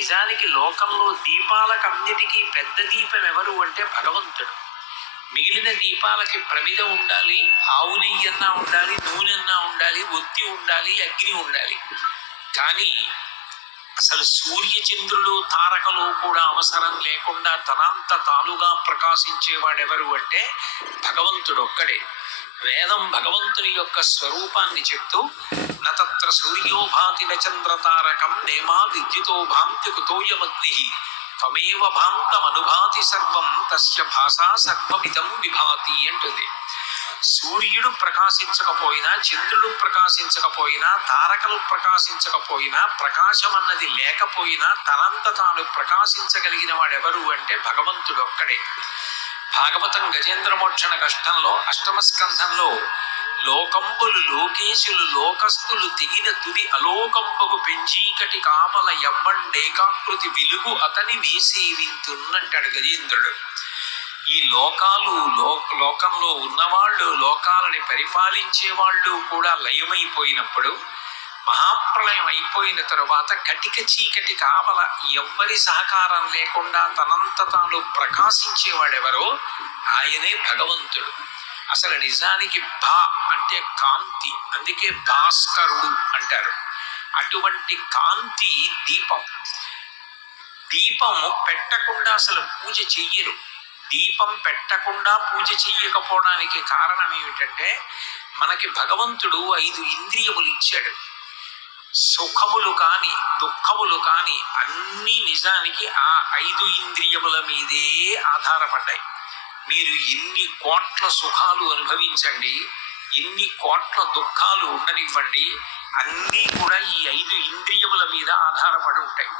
నిజానికి లోకంలో దీపాలకన్నిటికీ పెద్ద దీపం ఎవరు అంటే భగవంతుడు. మిగిలిన దీపాలకి ప్రమిద ఉండాలి, ఆవు నెయ్యన్నా ఉండాలి, నూనెన్నా ఉండాలి, ఒత్తి ఉండాలి, అగ్ని ఉండాలి. కానీ అసలు సూర్యచంద్రులు తారకలు కూడా అవసరం లేకుండా తనంత తానుగా ప్రకాశించేవాడెవరు అంటే భగవంతుడు ఒక్కడే. వేదం భగవంతుని యొక్క స్వరూపాన్ని చెప్తూ నత్ర సూర్యో భాతి చంద్ర తారకం నేమా విద్యుతో భాంతి కుతోయమగ్ని త్వమేవ భాంతమనుభాతి సర్వం తస్య భాషా సర్వమిదం విభాతి అంటుంది. సూర్యుడు ప్రకాశించకపోయినా, చంద్రుడు ప్రకాశించకపోయినా, తారకలు ప్రకాశించకపోయినా, ప్రకాశం అన్నది లేకపోయినా తనంత తాను ప్రకాశించగలిగిన వాడెవరు అంటే భగవంతుడు ఒక్కడే. భాగవతం గజేంద్రమోక్షణ కష్టంలో అష్టమ స్కంధంలో లోకంబులు లోకేశులు లోకస్తులు తెగిన తుది అలోకంబకు పెంచీకటి కామల ఎవ్వండేకాకృతి వెలుగు అతని వేసేవింతున్నంటాడు గజేంద్రుడు. ఈ లోకాలు లోకంలో ఉన్నవాళ్ళు, లోకాలని పరిపాలించే వాళ్ళు కూడా లయమైపోయినప్పుడు, మహాప్రళయం అయిపోయిన తరువాత కటిక చీకటి కావల ఎవ్వరి సహకారం లేకుండా తనంత తాను ప్రకాశించేవాడెవరో ఆయనే భగవంతుడు. అసలు నిజానికి భా అంటే కాంతి, అందుకే భాస్కరుడు అంటారు. అటువంటి కాంతి దీపం. దీపము పెట్టకుండా అసలు పూజ చెయ్యరు. దీపం పెట్టకుండా పూజ చెయ్యకపోవడానికి కారణం ఏమిటంటే మనకి భగవంతుడు 5 ఇంద్రియములు ఇచ్చాడు. సుఖములు కాని దుఃఖములు కాని అన్నీ నిజానికి ఆ 5 ఇంద్రియముల మీదే ఆధారపడ్డాయి. మీరు ఎన్ని కోట్ల సుఖాలు అనుభవించండి, ఎన్ని కోట్ల దుఃఖాలు ఉండనివ్వండి, అన్నీ కూడా ఈ 5 ఇంద్రియముల మీద ఆధారపడి ఉంటాయి.